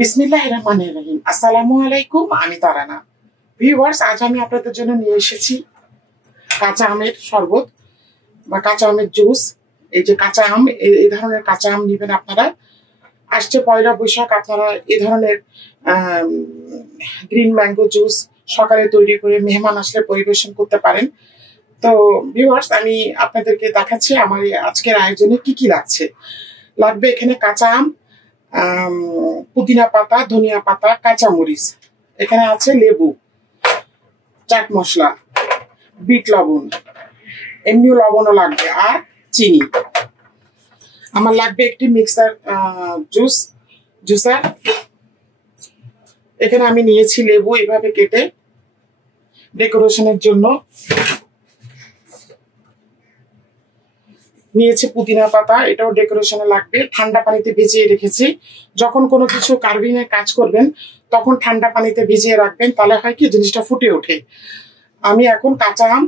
বিসমিল্লাহির রহমানির রহিম। আসসালামু আলাইকুম, আমি তারানা। ভিউয়ার্স, আজ আমি আপনাদের জন্য নিয়ে এসেছি কাঁচা আমের শরবত বা কাঁচা আমের জুস। এই যে কাঁচা আম, এই ধরনের কাঁচা আম নেবেন আপনারা। আসছে পয়লা বৈশাখ, আপনারা এই ধরনের গ্রিন ম্যাঙ্গো জুস সকালে তৈরি করে মেহমান আসলে পরিবেশন করতে পারেন। তো ভিউয়ার্স, আমি আপনাদেরকে দেখাচ্ছি আমার আজকের আয়োজনে কি কি লাগবে এখানে কাঁচা আম, পুদিনা পাতা, ধনিয়া পাতা, কাঁচামরিচ, এখানে আছে লেবু, চাট মশলা, বিট লবণ, এমনিও লবণও লাগবে, আর চিনি। আমার লাগবে একটি মিক্সার জুসার। এখানে আমি নিয়েছি লেবু এভাবে কেটে ডেকোরেশনের জন্য, নিয়েছি পুদিনা পাতা, এটাও ডেকোরেশনে লাগবে। ঠান্ডা পানিতে ভিজিয়ে রেখেছি। যখন কোনো কিছু কার্ভিং এর কাজ করবেন তখন ঠান্ডা পানিতে ভিজিয়ে রাখবেন, তাহলে হয় কি জিনিসটা ফুটে ওঠে। আমি এখন কাঁচা আম,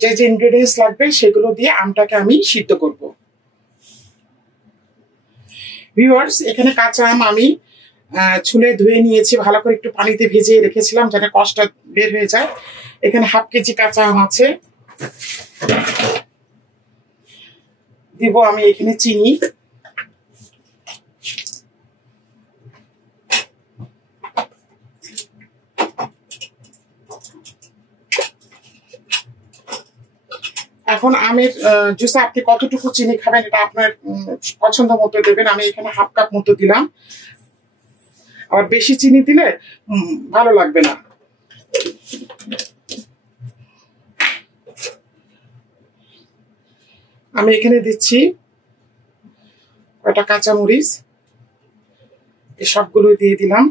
যে যে ইনগ্রেডিয়েন্টস লাগবে সেগুলো দিয়ে আমটাকে আমি সিদ্ধ করব। ভিউয়ার্স, এখানে কাঁচা আম আমি ছুলে ধুয়ে নিয়েছি, ভালো করে একটু পানিতে ভিজিয়ে রেখেছিলাম যাতে কষটা বের হয়ে যায়। এখানে হাফ কেজি কাঁচা আম আছে। দিব আমি এখানে চিনি, এখন আমের জুসে আপনি কতটুকু চিনি খাবেন এটা আপনার পছন্দ মতো দেবেন। আমি এখানে হাফ কাপ মতো দিলাম, আবার বেশি চিনি দিলে ভালো লাগবে না। আমি এখানে দিচ্ছি কয়টা কাঁচামরিচ, এই সবগুলো দিয়ে দিলাম।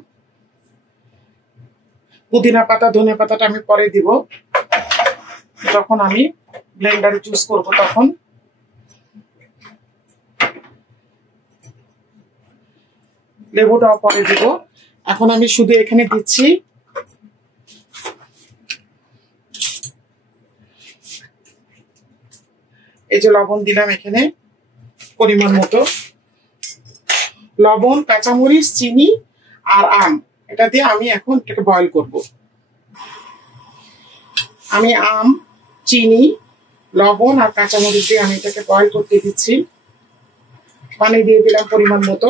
পুদিনা পাতা, ধনিয়া পাতাটা আমি পরে দিব, যখন আমি ব্লেন্ডারে জুস করব তখন। লেবুটাও পরে দিব। এখন আমি শুধু এখানে দিচ্ছি এই যে লবণ দিলাম, এখানে পরিমাণ মতো লবণ, কাঁচামরিচ, চিনি আর আম, এটা দিয়ে আমি এখন এটাকে বয়ল করব। আমি আম, চিনি, লবণ আর কাঁচামরিচ দিয়ে আমি এটাকে বয়ল করতে দিচ্ছি। পানি দিয়ে দিলাম পরিমাণ মতো।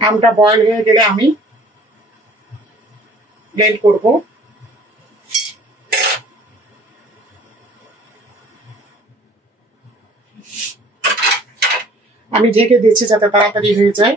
আমটা বয়ল হয়ে গেলে আমি ব্লেন্ড করব। আমি ঢেকে দিচ্ছি যাতে তাড়াতাড়ি হয়ে যায়।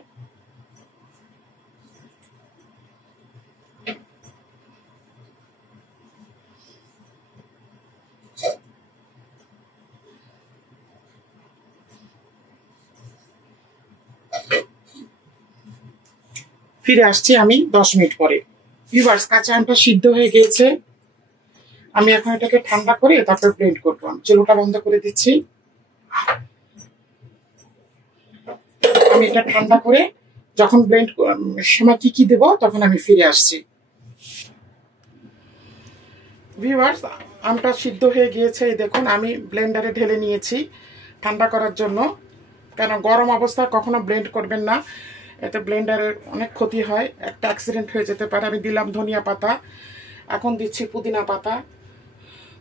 ফিরে আসছি আমি 10 মিনিট পরে। ভিউয়ার্স, কাঁচা আমটা সিদ্ধ হয়ে গিয়েছে। আমি এখন এটাকে ঠান্ডা করে তারপর ব্লেন্ড করবো। চুলোটা বন্ধ করে দিচ্ছি। আমি এটা ঠান্ডা করে যখন ব্লেন্ড সময় কি কি দেবো তখন আমি ফিরে আসছি। ভিউয়ার্স, আমটা সিদ্ধ হয়ে গিয়েছে, এই দেখুন আমি ব্লেন্ডারে ঢেলে নিয়েছি ঠান্ডা করার জন্য। কেন গরম অবস্থায় কখনো ব্লেন্ড করবেন না, এতে ব্লেন্ডারের অনেক ক্ষতি হয়, একটা অ্যাক্সিডেন্ট হয়ে যেতে পারে। আমি দিলাম ধনিয়া পাতা, এখন দিচ্ছি পুদিনা পাতা।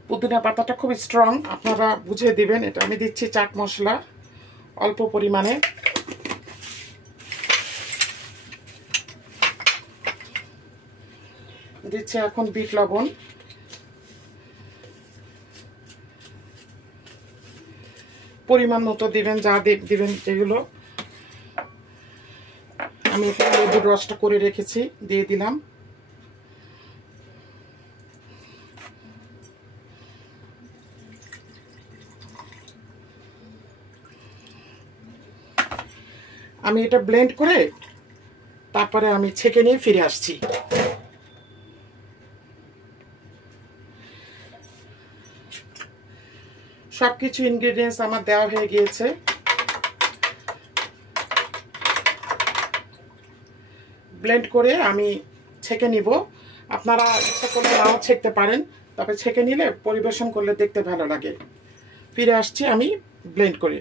পুদিনা পাতাটা খুব স্ট্রং, আপনারা বুঝে দিবেন। এটা আমি দিচ্ছি চাট মশলা অল্প পরিমাণে, দিচ্ছি এখন বিট লবণ, পরিমাণ মতো দিবেন, যা দিবেন যেগুলো। আমি এখানে লেবুর রসটা করে রেখেছি, দিয়ে দিলাম। আমি এটা ব্লেন্ড করে তারপরে আমি ছেঁকে নিয়ে ফিরে আসছি। সবকিছু ইনগ্রেডিয়েন্টস আমার দেওয়া হয়ে গিয়েছে। ব্লেন্ড করে আমি ছেঁকে নিব। আপনারা ইচ্ছা করলে নাও ছেঁকতে পারেন, তবে ছেঁকে নিলে পরিবেশন করলে দেখতে ভালো লাগে। ফিরে আসছি আমি ব্লেন্ড করে।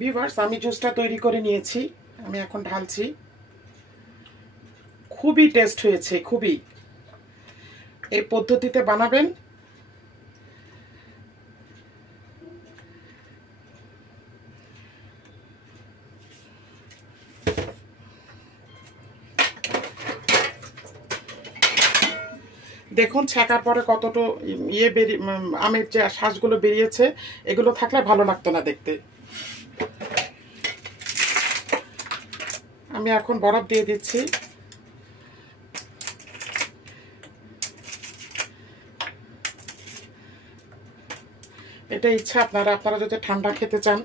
ভিউয়ার্স, আমি জুসটা তৈরি করে নিয়েছি, আমি এখন ঢালছি। খুবই টেস্ট হয়েছে, খুবই। এই পদ্ধতিতে বানাবেন, দেখুন ছ্যাঁকার পরে কতটা ইয়ে বেরিয়ে, আমের যে শ্বাসগুলো বেরিয়েছে, এগুলো থাকলে ভালো লাগতো না দেখতে। আমি এখন বরফ দিয়ে দিচ্ছি। এটা ইচ্ছা আপনারা যদি ঠান্ডা খেতে চান।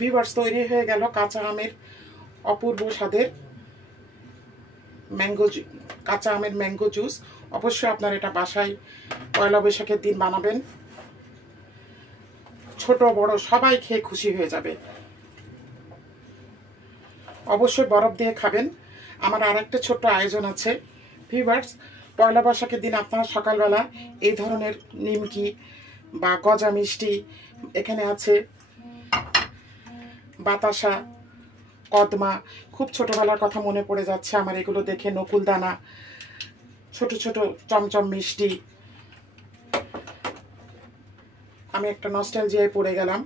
ভিউয়ার্স, তৈরি হয়ে গেল কাঁচা আমের অপূর্ব স্বাদের কাঁচা আমের ম্যাঙ্গো জুস। অবশ্যই আপনারা এটা বাসায় পয়লা বৈশাখের দিন বানাবেন, ছোট বড় সবাই খেয়ে খুশি হয়ে যাবে। অবশ্যই বরফ দিয়ে খাবেন। আমার আরেকটা ছোট্ট আয়োজন আছে ভিউয়ার্স, পয়লা বৈশাখের দিন আপনারা সকালবেলা এই ধরনের নিমকি বা গজা মিষ্টি, এখানে আছে বাতাসা, কদমা, খুব ছোটবেলার কথা মনে পড়ে যাচ্ছে আমার এগুলো দেখে। নকুলদানা, ছোট ছোট চমচম মিষ্টি, আমি একটা নস্টালজিয়ায় পড়ে গেলাম।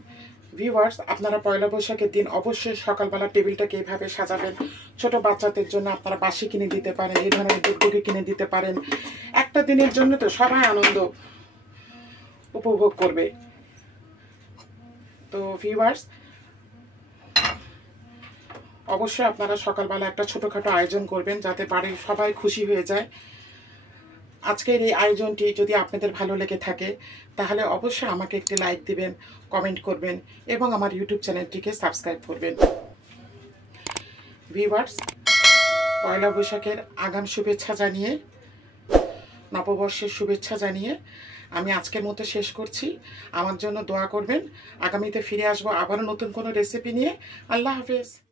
ভিউয়ার্স, আপনারা পয়লা বৈশাখের দিন অবশ্যই সকালবেলা টেবিলটাকে এইভাবে সাজাবেন। ছোট বাচ্চাদের জন্য আপনারা বাসি কিনে দিতে পারেন, এই ধরনের দুধটুকি কিনে দিতে পারেন। একটা দিনের জন্য তো সবাই আনন্দ উপভোগ করবে। তো ভিউয়ার্স, অবশ্যই আপনারা সকালবেলা একটা ছোটোখাটো আয়োজন করবেন যাতে বাড়ির সবাই খুশি হয়ে যায়। আজকের এই আয়োজনটি যদি আপনাদের ভালো লেগে থাকে তাহলে অবশ্যই আমাকে একটি লাইক দিবেন, কমেন্ট করবেন এবং আমার ইউটিউব চ্যানেলটিকে সাবস্ক্রাইব করবেন। ভিউয়ার্স, পয়লা বৈশাখের আগাম শুভেচ্ছা জানিয়ে, নববর্ষের শুভেচ্ছা জানিয়ে আমি আজকের মতো শেষ করছি। আমার জন্য দোয়া করবেন। আগামীতে ফিরে আসবো আবারও নতুন কোনো রেসিপি নিয়ে। আল্লাহ হাফেজ।